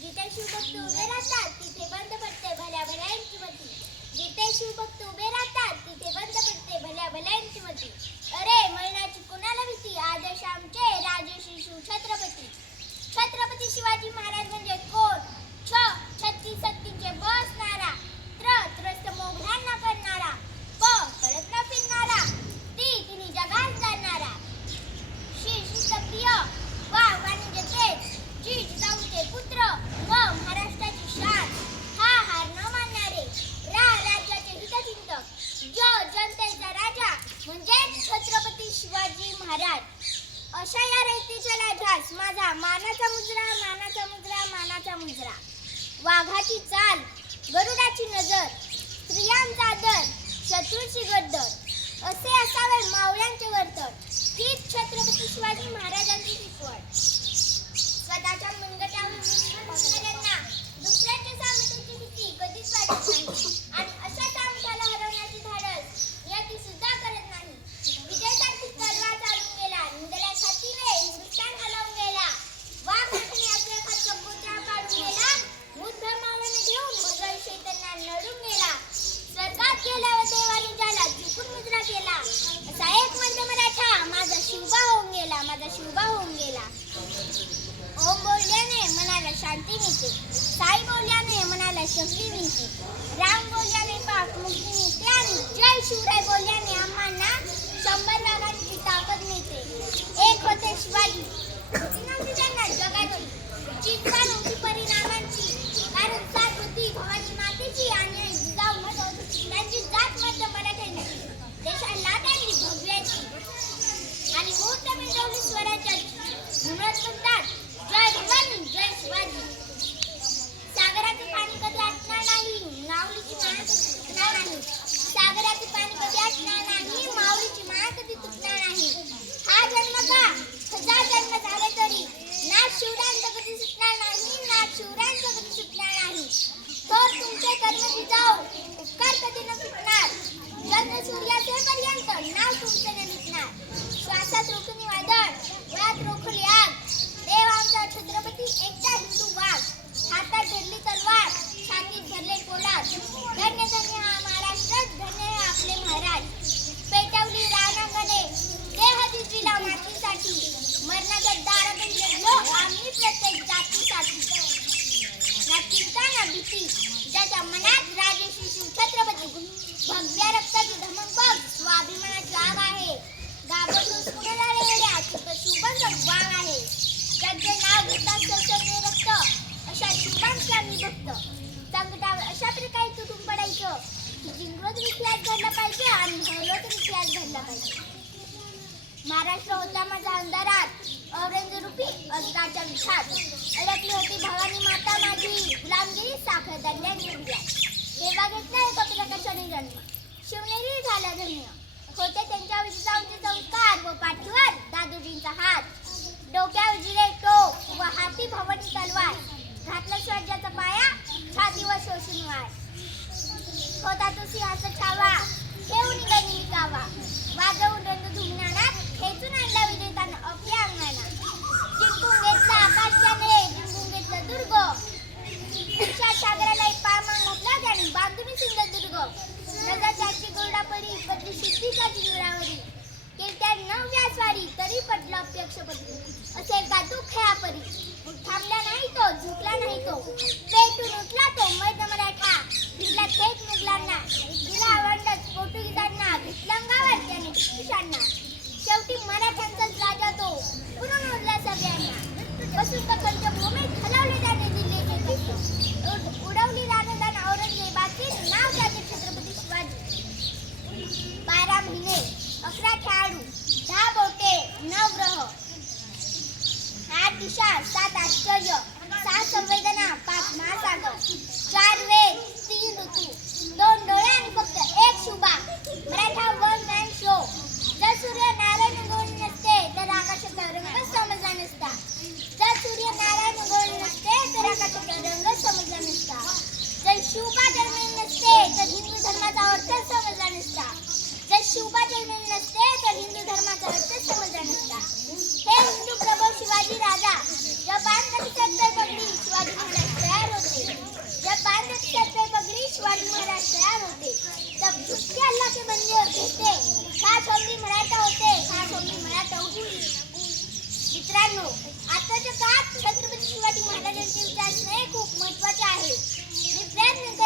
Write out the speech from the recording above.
जिथे शिवभक्त उभे राहतात तिथे बंद पडते भल्या भल्या जिथे शिवभक्त उभे राहतात माझा मानाचा मुजरा मानाचा मुजरा मानाचा मुजरा. वाघाची चाल गरुडाची नजर स्त्रियांचा दर शत्रूची गद्दर. असे असावे मावळ्यांचे वर्तन. हीच छत्रपती शिवाजी महाराजांची शिकवण. રામ બોલ્યા પાક મુક્તિ જય શિવરાય બોલ્યા ને આમાં ના સંબર રાગા એક વખતે શિવાજી चंद्र नाव तुमचे न मिटणार श्वासात रोखणी वादळ मुळात रोखली आग. देव आमचा छत्रपती एकटा हिंदू वाघ. हातात धरली तलवार छातीत धरले पोलाद. धन्य धन्य हा महाराष्ट्र धन्य हे आपले महाराज. पेटवली रानांगणे देह दिला मातीसाठी. मरणाच्या दारातून जगलो आम्ही प्रत्येक जातीसाठी. ना चिंता ना भीती. ज्याच्या मनात राजेशी शिव छत्रपती. भगव्या अनुभवलं तर इतिहास घडला पाहिजे. महाराष्ट्र होता माझा अंधारात औरंगजेरूपी अस्त्राच्या विषात अडकली होती भवानी माता माझी. गुलामगिरी साखर दंड्या उडल्या देवा घेतला एका प्रकाशाने जन्म. शिवनेरी झाला धन्य. होते त्यांच्या विजाऊंचे संस्कार व पाठीवर दादूजींचा हात. डोक्या उजिरे टोक व हाती भवानी तलवार. घातला स्वराज्याचा पाया छातीवर शोषून वार. होता तो सिंहाचा छावा. ठेवून गनिमी गावा. वाजवून रंग धुमण्यानात खेचून आणला विजेताना आपल्या अंगणाला जिंकून आठ दिशा सात आश्चर्य. सात संवेदना पाच महासागर. चार वेद तीन ऋतू. दोन डोळे आणि फक्त एक Shubha. Maratha one man show जर सूर्य नारायण गोल नसते तर आकाशाचा रंग समजला नसता. जर सूर्य नारायण गोल नसते तर आकाशाचा रंग समजला नसता. जर शुभा जन्मेल नसते तर हिंदू धर्माचा अर्थ समजला नसता. जर शुभा जन्मेल नसते तर हिंदू धर्माचा अर्थ समजला नसता. हे हिंदू प्रभू शिवाजी राजा. जब बांध कर शिवाजी महाराज होते. जब बांध कर शिवाजी महाराज होते. तब झुकके अल्लाह के बंदे होते खास मराठा होते खास होमी मराठा होते. मित्रांनो आताच्या काळात छत्रपती शिवाजी महाराजांचे विचार खूप महत्त्वाचे आहे. मी प्रयत्न